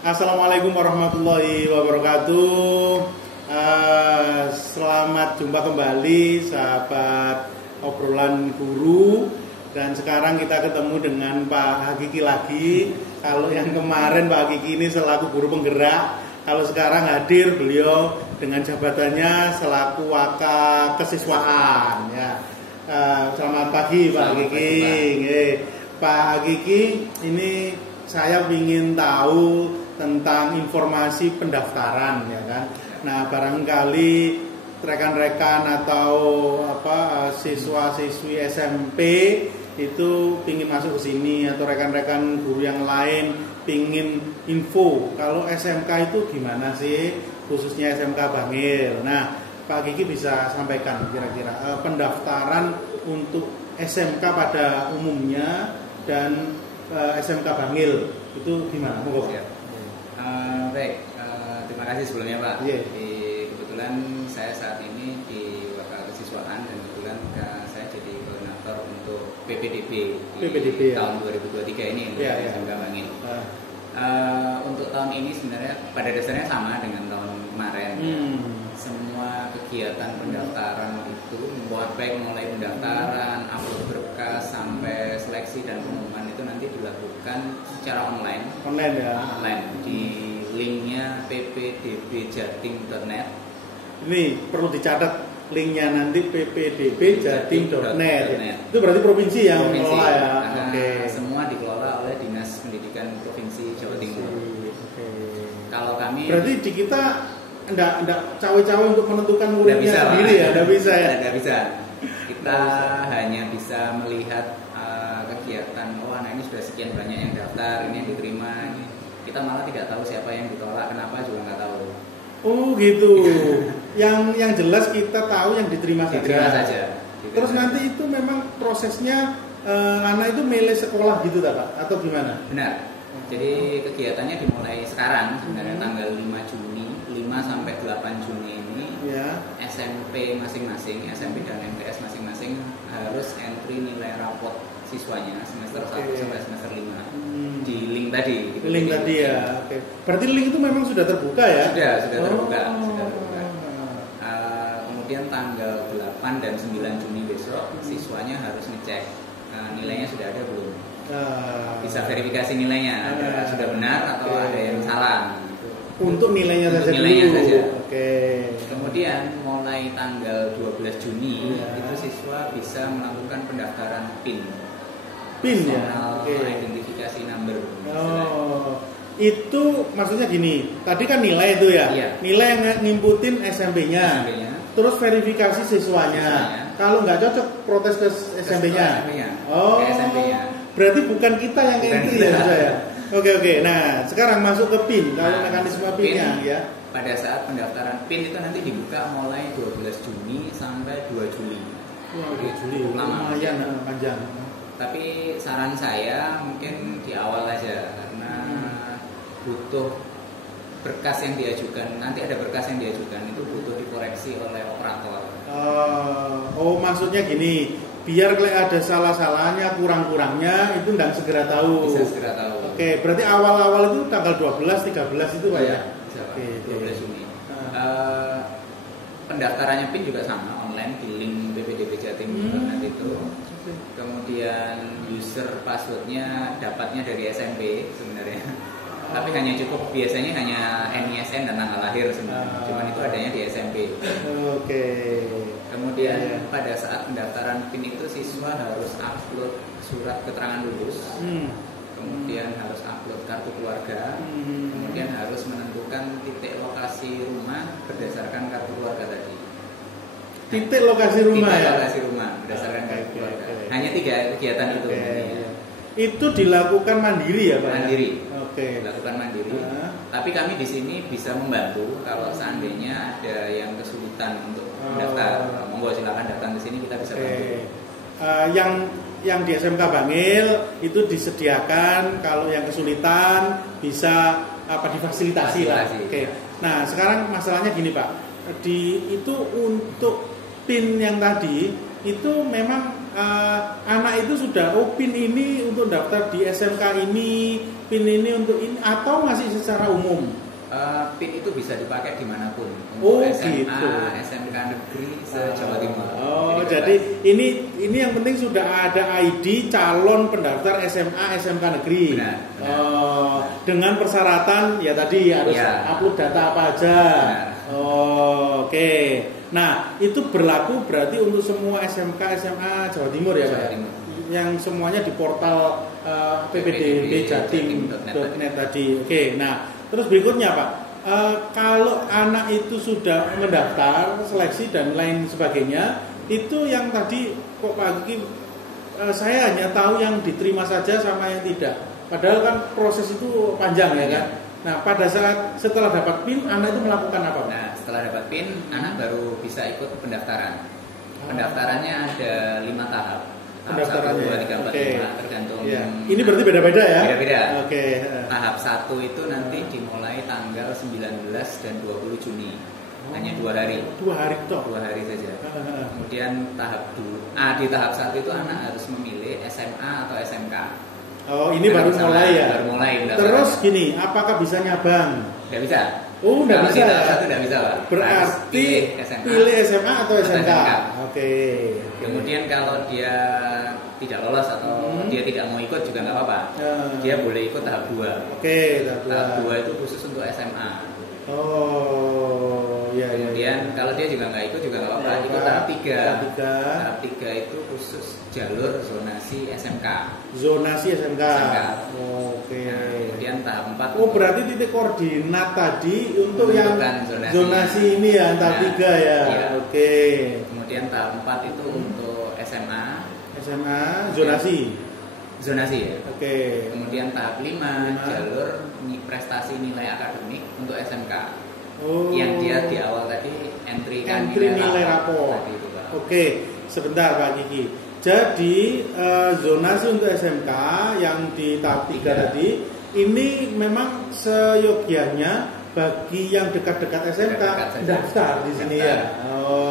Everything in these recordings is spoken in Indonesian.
Assalamualaikum warahmatullahi wabarakatuh. Selamat jumpa kembali sahabat obrolan guru. Dan sekarang kita ketemu dengan Pak Hakiki lagi. Kalau yang kemarin Pak Hakiki ini selaku guru penggerak, kalau sekarang hadir beliau dengan jabatannya selaku waka kesiswaan. Ya. Selamat pagi Pak Hakiki. Pak Hakiki, ini saya ingin tahu tentang informasi pendaftaran, ya kan. Nah, barangkali rekan-rekan atau siswa-siswi SMP itu pingin masuk ke sini, atau rekan-rekan guru yang lain pingin info kalau SMK itu gimana sih, khususnya SMK Bangil. Nah, Pak Kiki bisa sampaikan kira-kira pendaftaran untuk SMK pada umumnya dan SMK Bangil itu gimana? Baik, terima kasih sebelumnya Pak. Yeah. Kebetulan saya saat ini di Wakil Kesiswaan dan kebetulan saya jadi koordinator untuk PPDB di tahun 2023 ini untuk SMK Bangil. Untuk tahun ini sebenarnya pada dasarnya sama dengan tahun kemarin. Semua kegiatan pendaftaran itu baik mulai pendaftaran, upload berkas sampai seleksi dan pengumuman itu nanti dilakukan secara online. Online ya. Online di linknya ppdbjatim.net. Ini perlu dicatat linknya nanti ppdbjatim.net. Itu berarti provinsi yang mengelola ya. Semua dikelola oleh Dinas Pendidikan Provinsi Jawa Timur. Kalau kami berarti di kita enggak cawe-cawe untuk menentukan muridnya sendiri ya, enggak bisa ya. Enggak bisa. Kita hanya bisa melihat kegiatan, anak ini sudah sekian banyak yang daftar, ini yang diterima. Kita malah tidak tahu siapa yang ditolak, kenapa juga nggak tahu. Oh gitu. yang jelas kita tahu yang diterima saja. Terus nanti itu memang prosesnya anak itu milih sekolah gitu Pak atau gimana? Benar. Jadi kegiatannya dimulai sekarang sebenarnya tanggal 5 Juni, 5 sampai 8 Juni ini ya. SMP masing-masing, SMP dan MTS masing-masing harus entry nilai rapot siswanya semester 1 sampai semester 5 di link tadi. Gitu. Link tadi ya. Berarti link itu memang sudah terbuka ya? Sudah terbuka. Kemudian tanggal 8 dan 9 Juni besok siswanya harus ngecek nilainya sudah ada belum. Bisa verifikasi nilainya sudah benar atau ada yang salah. Untuk nilainya saja Kemudian mulai tanggal 12 Juni itu siswa bisa melakukan pendaftaran PIN ya. Identifikasi number. Itu maksudnya gini, tadi kan nilai itu ya. Nilai yang ngimputin SMP-nya. Terus verifikasi siswanya. Kalau nggak cocok protes ke SMP-nya. SMP-nya. Berarti bukan kita yang entry ya saya. Oke. Nah, sekarang masuk ke PIN. Kalau mekanisme PIN-nya ya. Pada saat pendaftaran PIN itu nanti dibuka mulai 12 Juni sampai 2 Juli. 2 Juli. Lumayan panjang. Tapi saran saya mungkin di awal aja karena butuh berkas yang diajukan. Nanti ada berkas yang diajukan itu butuh dikoreksi oleh operator. Maksudnya gini, biar kalau ada salah-salahnya, kurang-kurangnya itu tidak segera tahu. Bisa segera tahu. Berarti awal-awal itu tanggal 12, 13 itu Pak ya? Bisa Pak, 12 Juni. Pendaftarannya PIN juga sama, online di link ppdbjatim.net itu. Kemudian user passwordnya dapatnya dari SMP sebenarnya. Tapi hanya cukup, biasanya hanya NISN dan tanggal lahir sebenarnya. Cuman itu adanya di SMP. Kemudian pada saat pendaftaran PIN itu siswa harus upload surat keterangan lulus. Kemudian harus upload kartu keluarga. Kemudian harus menentukan titik lokasi rumah berdasarkan kartu keluarga tadi. Titik lokasi rumah titik lokasi rumah berdasarkan kartu keluarga. Hanya 3 kegiatan itu. Itu dilakukan mandiri ya Pak? Mandiri. Dilakukan mandiri. Tapi kami di sini bisa membantu kalau seandainya ada yang kesulitan untuk mendaftar. Monggo silakan datang ke sini, kita bisa bantu. Yang di SMK Bangil itu disediakan kalau yang kesulitan bisa difasilitasi lah. Nah, sekarang masalahnya gini Pak. Itu untuk PIN yang tadi itu memang anak itu sudah PIN ini untuk daftar di SMK ini PIN ini untuk ini atau masih secara umum? PIN itu bisa dipakai dimanapun untuk SMA, gitu. SMK negeri se-Jawa Timur. Jadi ini yang penting sudah ada ID calon pendaftar SMA, SMK negeri. Benar. Dengan persyaratan ya tadi harus upload data apa aja. Oke. Nah, itu berlaku berarti untuk semua SMK, SMA Jawa Timur ya, Pak? Yang semuanya di portal ppdbjatim.net tadi. Oke. Nah, terus berikutnya Pak, kalau anak itu sudah mendaftar, seleksi dan lain sebagainya, itu yang tadi kok Pak Gigi, saya hanya tahu yang diterima saja sama yang tidak. Padahal kan proses itu panjang ya kan. Nah pada saat setelah dapat PIN, anak itu melakukan apa? Nah setelah dapat PIN, anak baru bisa ikut pendaftaran. Pendaftarannya ada 5 tahap. Pendaftarannya 1, 2, 3, 4, 5 tergantung. Ya. Ini berarti beda-beda ya? Beda-beda. Oke. Tahap 1 itu nanti dimulai tanggal 19 dan 20 Juni. Hanya 2 hari. 2 hari toh? 2 hari saja. Kemudian di tahap 1 itu anak harus memilih SMA atau SMK. Ini baru mulai ya? Baru mulai. Terus gini, apakah bisa nyabang? Tidak bisa. Nggak bisa. Tahap 1 tidak bisa, Pak. Berarti pilih SMA atau SMK? Oke. Kemudian kalau dia tidak lolos atau dia tidak mau ikut juga nggak apa-apa. Dia boleh ikut tahap 2. Oke, tahap 2 itu khusus untuk SMA. Iya. Kemudian kalau dia juga nggak ikut juga nggak apa-apa. Ikut tahap 3. Tahap 3 itu khusus jalur zonasi SMK. Zonasi SMK. Oke. Kemudian tahap 4. Berarti titik koordinat tadi untuk yang zonasi ini ya, tahap 3 ya. Oke. Kemudian tahap 4 itu untuk SMA. Zonasi ya. Oke. Kemudian tahap 5 jalur prestasi nilai akademik untuk SMK. Yang dia di awal tadi entry nilai rapor. Oke, sebentar Pak Kiki. Jadi zonasi untuk SMK yang di tahap 3 tadi ini memang seyogianya bagi yang dekat-dekat SMK daftar di sini ya.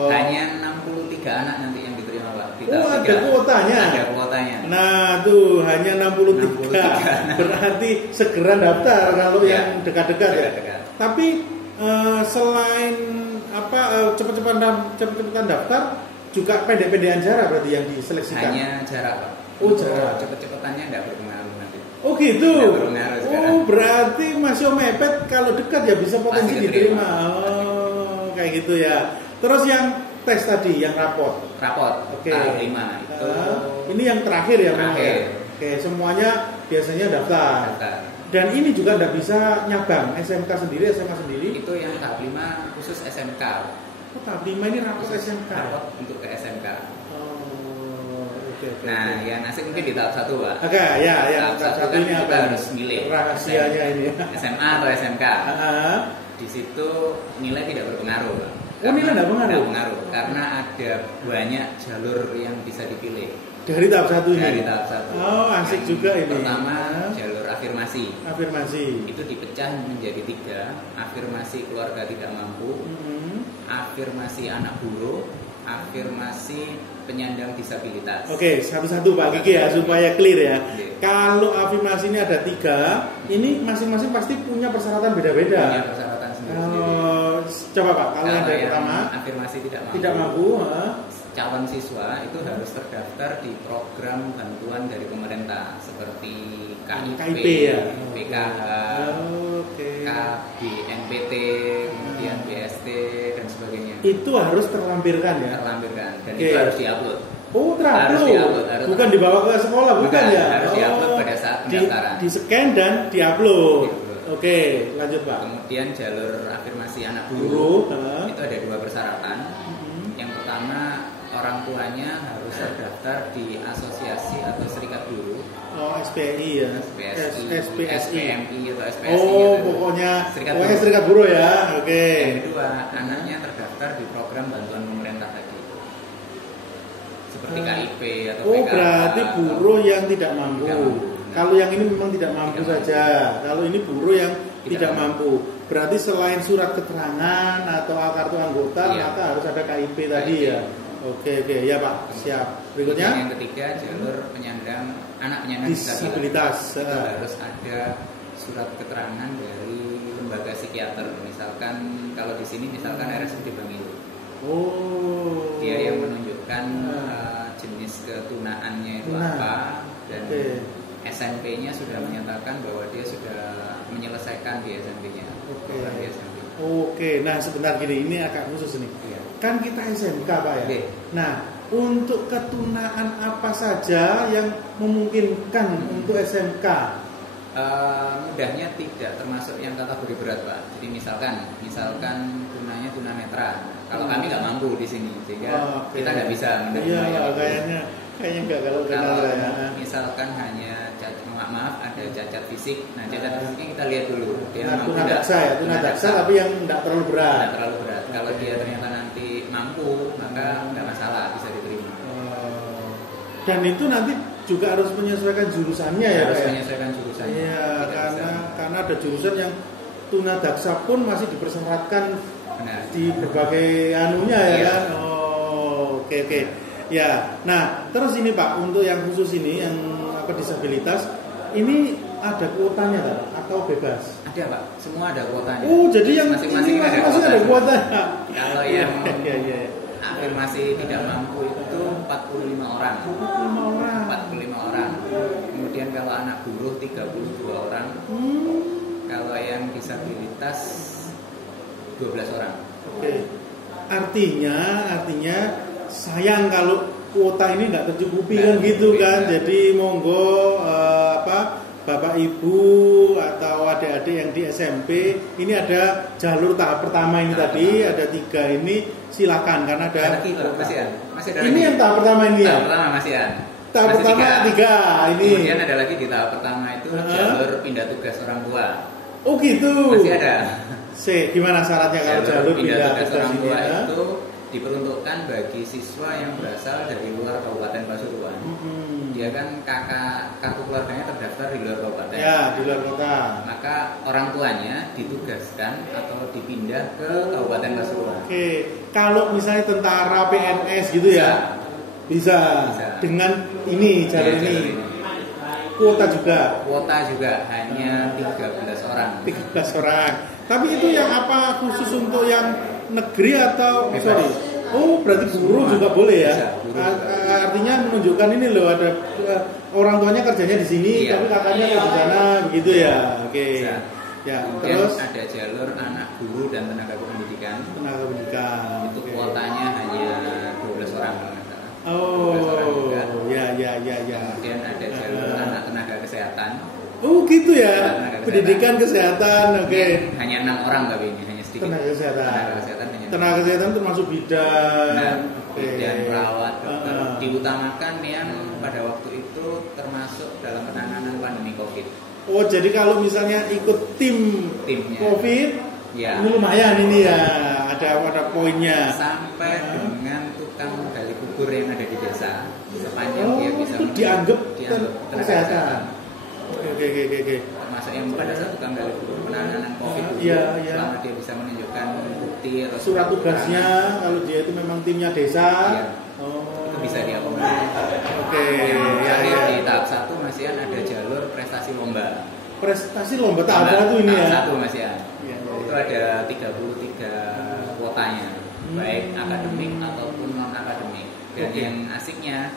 Hanya 63 anak nanti yang diterima Pak. Ada kuotanya. Ada kuotanya. Nah, tuh hanya 63. Berarti segera daftar kalau yang dekat-dekat ya. Tapi selain cepat-cepatan daftar juga pendek-pendekan jarak berarti yang diseleksikan. Hanya jarak Pak. Jarak. Cepet-cepetannya enggak berpengaruh nanti. Gitu. Enggak berpengaruh sekarang. Berarti masih mepet kalau dekat ya bisa potensi diterima. Kayak gitu ya. Terus yang tes tadi yang raport. Oke. Tahap 5 itu. Ini yang terakhir ya. Oke, semuanya biasanya daftar. Dan ini juga tidak bisa nyabang SMK sendiri, SMA sendiri. Itu yang tahap 5 khusus SMK. Tahap 5 ini raport SMK. Raport untuk ke SMK. Oke. Nah, yang asik mungkin di tahap 1, Pak. Oke, ya. Tahap 1 ini kita harus milih rahasianya ini. SMA atau SMK. Di situ nilai tidak berpengaruh, Pak. Nilai tidak berpengaruh? Tidak berpengaruh, karena ada banyak jalur yang bisa dipilih. Dari tahap 1 ini? Dari tahap 1. Asik juga ini. Pertama, jalur afirmasi. Itu dipecah menjadi 3. Afirmasi keluarga tidak mampu, afirmasi anak buruh, afirmasi penyandang disabilitas. Oke, satu-satu Pak Kiki ya, supaya clear ya. Kalau afirmasi ini ada 3, ini masing-masing pasti punya persyaratan beda-beda. Punya persyaratan sendiri. Coba Pak, kalau yang dari pertama afirmasi tidak mampu, calon siswa itu harus terdaftar di program bantuan dari pemerintah seperti KIP ya? PKH, KBNPT, kemudian BST dan sebagainya. Itu harus terlampirkan ya? Terlampirkan dan itu harus diupload. Harus diupload. Bukan dibawa ke sekolah, bukan ya? Harus diupload pada saat pendaftaran. Di scan dan diupload. Oke, lanjut Pak. Kemudian jalur afirmasi anak buruh itu ada 2 persyaratan. Yang pertama, orang tuanya harus terdaftar di asosiasi atau serikat buruh. SPI ya. SPMI atau SPSI. Pokoknya serikat buruh ya. Oke. Yang kedua, anaknya terdaftar di program bantuan pemerintah tadi. Seperti KIP atau PKH. Berarti buruh yang tidak mampu. Kalau yang ini memang tidak mampu saja. Kalau ini buruh yang tidak mampu. Berarti selain surat keterangan atau kartu anggota, maka harus ada KIP tadi ya. Oke, ya Pak, siap. Berikutnya yang ketiga jalur penyandang anak penyandang disabilitas. Itu harus ada surat keterangan dari lembaga psikiater. Misalkan kalau di sini misalkan RSUD Bangil. Oh. Dia yang menunjukkan jenis ketunaannya itu apa dan SMP-nya sudah menyatakan bahwa dia sudah menyelesaikan di SMP-nya. Oke, nah sebentar gini, ini agak khusus nih. Iya. Kan kita SMK Pak ya. Oke. Nah, untuk ketunaan apa saja yang memungkinkan untuk SMK? Mudahnya tidak termasuk yang kategori berat Pak. Jadi misalkan tunanya tunanetra. Kalau kami nggak mampu di sini, sehingga kita nggak bisa menerima. Iya, kayaknya nggak kalau misalkan hanya maaf ada cacat fisik. Nah cacat fisiknya kita lihat dulu. Dia mampu tunadaksa ya, tunadaksa tapi yang nggak terlalu berat. Nggak terlalu berat. Kalau dia ternyata nanti mampu, maka nggak masalah, bisa diterima. Dan itu nanti juga harus menyesuaikan jurusannya ya. Harus menyesuaikan jurusannya. Iya, karena ada jurusan yang tunadaksa pun masih dipersyaratkan. Benar. Di berbagai anunya ya kan. Oke. Ya. Nah, terus ini Pak, untuk yang khusus ini yang disabilitas ini ada kuotanya kan atau bebas? Ada Pak, semua ada kuotanya. Oh, jadi yang masing-masing ada kuotanya. Kalau yang afirmasi tidak mampu itu 45 orang. 45 orang. Kemudian kalau anak buruh 32 orang. Kalau yang disabilitas 12 orang. Oke. Artinya sayang kalau kuota ini nggak tercukupi kan gitu kan. Jadi monggo Bapak Ibu atau adik-adik yang di SMP ini ada jalur tahap pertama ini tadi ada 3 ini silakan karena ada masih ada ini lagi. Yang tahap pertama ini tahap pertama masih ada. Tahap pertama 3 ini. Kemudian ada lagi di tahap pertama itu jalur pindah tugas orang tua. Oh gitu. Masih ada. Gimana syaratnya kalau jalur pindah tugas orang tua ini, itu diperuntukkan bagi siswa yang berasal dari luar Kabupaten Pasuruan. Dia kan kartu keluarganya terdaftar di luar kabupaten. Ya, di luar kota. Maka orang tuanya ditugaskan atau dipindah ke Kabupaten Pasuruan. Oke. Kalau misalnya tentara PNS gitu ya? Bisa. Dengan ini jalur ini. Kuota juga hanya 13 orang. 13 orang. Tapi itu yang apa khusus untuk yang negeri atau Oh, berarti guru juga boleh ya? Artinya menunjukkan ini loh ada orang tuanya kerjanya di sini, tapi kakaknya kerja di sana, begitu ya? Oke. Ya, terus ada jalur anak guru dan tenaga pendidikan. Itu Okay. kuotanya hanya 12 orang. Ya. Kemudian ada jalur anak tenaga kesehatan. Oh, gitu ya. Pendidikan kesehatan, oke. Hanya 6 orang tapi ini hanya sedikit. Tenaga kesehatan termasuk bidan, bidan, perawat, dokter. Diutamakan yang pada waktu itu termasuk dalam penanganan pandemi COVID. Oh, jadi kalau misalnya ikut timnya COVID, ya. Ini lumayan ini ya, ada poinnya. Sampai dengan tukang gali kubur yang ada di desa, sepanjang dia bisa itu dianggap kesehatan. Oke. Termasuk yang pada saat tukang gali kubur penanganan COVID itu, selama dia bisa menunjukkan bukti atau surat tugasnya, kalau dia itu memang timnya desa, itu bisa diakomodir. Oke. Di tahap 1 masih ada jalur prestasi lomba. Prestasi lomba tahap 1 ini ya. Tahap 1 masih ada. Itu ada 33 kuotanya, baik akademik ataupun non akademik. Dan yang asiknya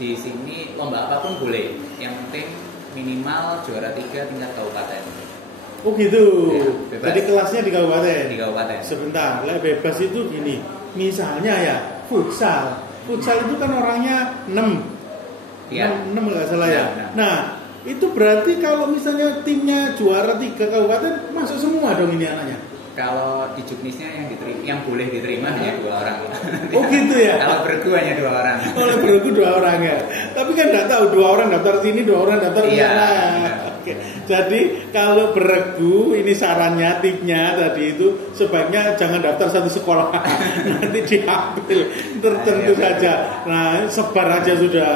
di sini lomba apapun boleh, yang penting minimal juara 3 tingkat kabupaten. Oh gitu. Ya, jadi kelasnya di kabupaten. Di kabupaten. Sebentar, bebas itu gini. Misalnya ya futsal. Futsal itu kan orangnya 6. Ya. 6 nggak salah ya. Nah, itu berarti kalau misalnya timnya juara 3 kabupaten masuk semua dong ini anaknya. Kalau di juknisnya yang boleh diterima hanya 2 orang. Oh gitu ya. Kalau bergu hanya 2 orang. Kalau bergu 2 orang ya. Tapi kan nggak tahu 2 orang daftar sini, 2 orang daftar ke sana. Oke. Jadi kalau bergu ini sarannya tipnya tadi itu sebaiknya jangan daftar satu sekolah. Nanti diambil tertentu saja. Nah, sebar aja sudah.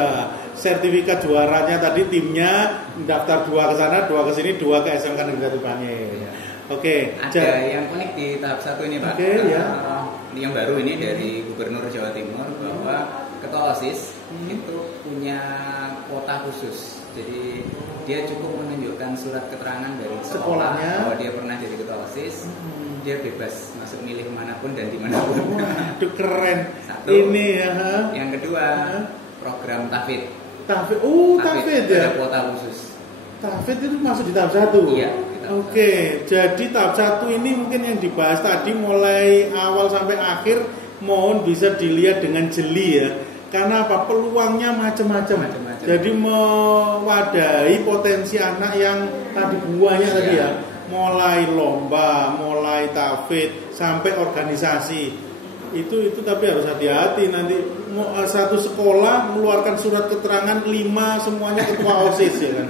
Sertifikat juaranya tadi timnya daftar 2 ke sana, 2 ke sini, 2 ke SMK Negeri 1 Bangil. Oke. Ada yang unik di tahap 1 ini Pak. Oke, ya. Yang baru ini dari Gubernur Jawa Timur bahwa ketua OSIS itu punya kuota khusus. Jadi dia cukup menunjukkan surat keterangan dari sekolahnya bahwa dia pernah jadi ketua OSIS. Dia bebas masuk milih manapun dan dimanapun. Waduh, keren. Satu. Ini ya. Yang kedua, program TAFID. TAFID ya. Ada kuota khusus. TAFID itu masuk di tahap 1? Iya. Oke, jadi tahap 1 ini mungkin yang dibahas tadi mulai awal sampai akhir, mohon bisa dilihat dengan jeli ya. Karena apa? Peluangnya macam-macam. Jadi mewadahi potensi anak yang tadi buahnya tadi ya. Mulai lomba, mulai TAFID sampai organisasi. Itu tapi harus hati-hati nanti satu sekolah mengeluarkan surat keterangan 5 semuanya ketua OSIS ya kan.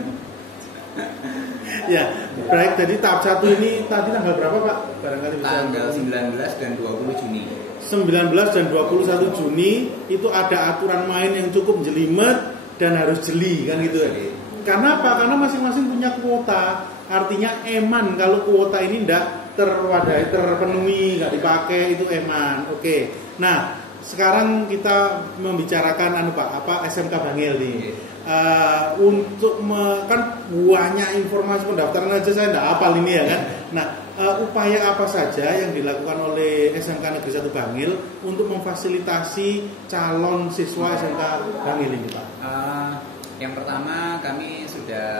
Ya, baik. Jadi tahap 1 ini tadi tanggal berapa Pak? Barangkali bisa. Tanggal 19 dan 20 Juni. 19 dan 21 Juni itu ada aturan main yang cukup jelimet dan harus jeli kan gitu ya. Karena apa? Karena masing-masing punya kuota. Artinya eman kalau kuota ini tidak terpenuhi, nggak dipakai itu eman. Oke. Nah, sekarang kita membicarakan SMK Bangil nih. Untuk kan banyak informasi pendaftaran aja saya tidak hafal ini ya kan. Nah, upaya apa saja yang dilakukan oleh SMK Negeri 1 Bangil untuk memfasilitasi calon siswa SMK Bangil ini Pak? Yang pertama kami sudah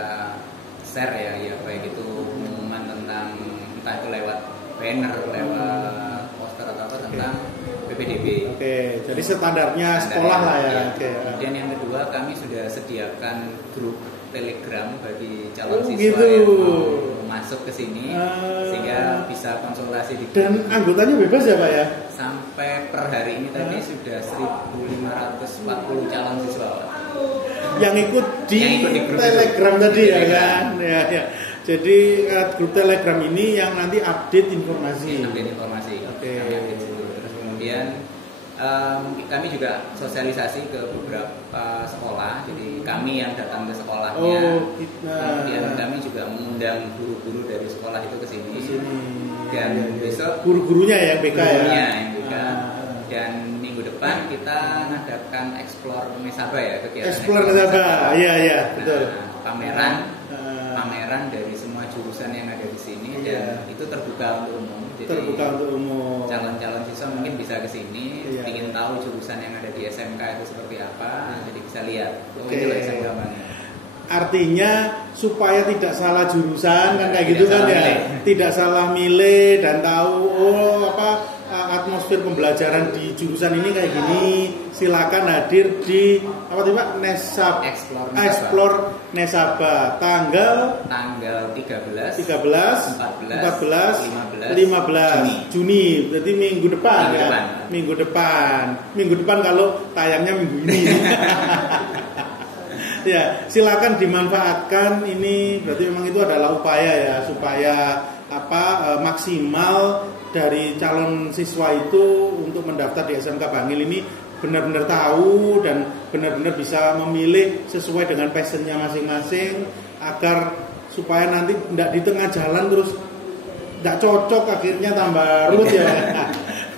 share ya baik itu pengumuman tentang entah itu lewat banner, lewat poster atau apa tentang PPDB. Oke, jadi standarnya sekolah lah ya. Oke. Kemudian yang kedua kami sudah sediakan grup Telegram bagi calon siswa gitu. yang mau masuk ke sini sehingga bisa konsultasi di dan anggotanya bebas ya Pak ya? Sampai per hari ini tadi sudah 1.540 calon siswa Pak. Yang ikut di grup Telegram tadi ya kan? Ya. Jadi grup Telegram ini yang nanti update informasi. Oke. Terus kemudian kami juga sosialisasi ke beberapa sekolah. Jadi kami yang datang ke sekolahnya. Kemudian kami juga mengundang guru-guru dari sekolah itu ke sini. Dan besok guru-gurunya yang BK dan minggu depan kita ngadakan Explore Nesaba ya, kegiatan Explore Nesaba. Iya, betul. Pameran dari semua jurusan yang ada di sini dan itu terbuka untuk umum. Jadi terbuka untuk umum. Calon-calon siswa mungkin bisa ke sini, ingin tahu jurusan yang ada di SMK itu seperti apa, jadi bisa lihat. Itu SMK Bangil. Artinya supaya tidak salah jurusan kan kayak gitu kan ya. Tidak salah milih dan tahu atmosfer pembelajaran di jurusan ini kayak gini. Silakan hadir di Explore Nesaba tanggal 13, 14, 15 Juni. Berarti minggu depan. Minggu depan kalau tayangnya minggu ini. Ya, silakan dimanfaatkan ini. Berarti memang itu adalah upaya ya supaya maksimal dari calon siswa itu untuk mendaftar di SMK Bangil ini benar-benar tahu dan benar-benar bisa memilih sesuai dengan passionnya masing-masing agar supaya nanti tidak di tengah jalan terus tidak cocok akhirnya tambah ruwet ya.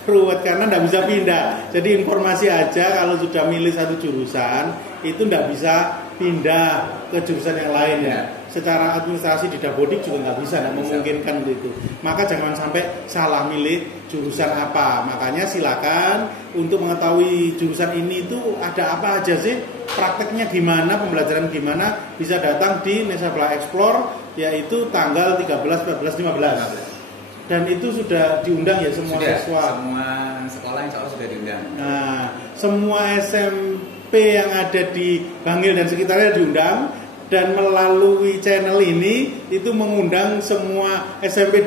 Ruwet karena tidak bisa pindah. Jadi informasi aja kalau sudah milih satu jurusan itu tidak bisa pindah ke jurusan yang lain ya. Secara administrasi di Dapodik juga nggak bisa, nggak memungkinkan itu. Maka jangan sampai salah milih jurusan apa. Makanya silakan untuk mengetahui jurusan ini itu ada apa aja sih, prakteknya gimana, pembelajaran gimana, bisa datang di Nesaba Explore yaitu tanggal 13, 14, 15. Dan itu sudah diundang ya semua siswa. Semua sekolah insya Allah sudah diundang. Nah, semua SMP yang ada di Bangil dan sekitarnya diundang. Dan melalui channel ini itu mengundang semua SMP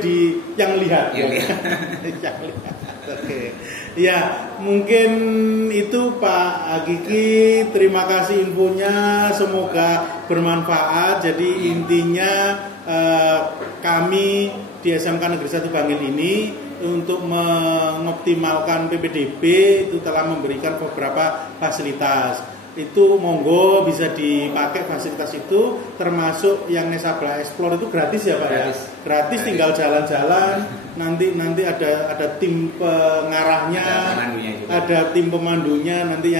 yang lihat. Oke. Ya, mungkin itu Pak Hakiki. Terima kasih infonya. Semoga bermanfaat. Jadi intinya kami di SMK Negeri 1 Bangil ini untuk mengoptimalkan PPDB itu telah memberikan beberapa fasilitas. Itu monggo bisa dipakai fasilitas itu, termasuk yang Nesaba Explore itu gratis ya Pak ya. Gratis tinggal jalan-jalan. Nanti ada tim pengarahnya, ada tim pemandunya nanti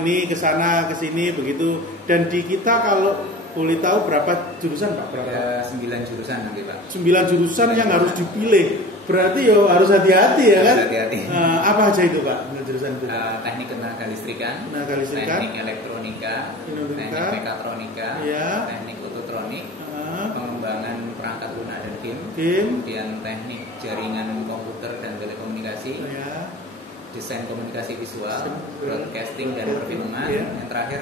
ini ke sana ke sini begitu. Dan di kita kalau boleh tahu berapa jurusan Pak? Ada 9 jurusan nanti Pak. 9 jurusan yang harus dipilih. Berarti yo harus hati-hati ya kan? Hati-hati. Apa aja itu Pak jurusan itu? Teknik tenaga listrikan, teknik elektronika, teknik mekatronika, ya. Teknik ototronik, pengembangan perangkat lunak dan game, kemudian teknik jaringan komputer dan telekomunikasi, ya. Desain komunikasi visual, broadcasting dan perfilman, ya. Yang terakhir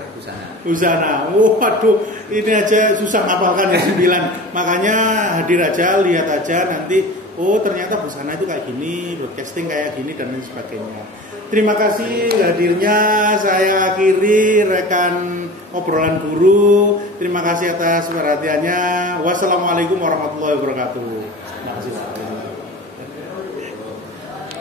busana. Waduh, ini aja susah ngapalkan ya 9. Makanya hadir aja, lihat aja nanti. Oh ternyata busana itu kayak gini, broadcasting kayak gini dan lain sebagainya. Terima kasih hadirnya, saya akhiri rekan obrolan guru. Terima kasih atas perhatiannya. Wassalamualaikum warahmatullahi wabarakatuh.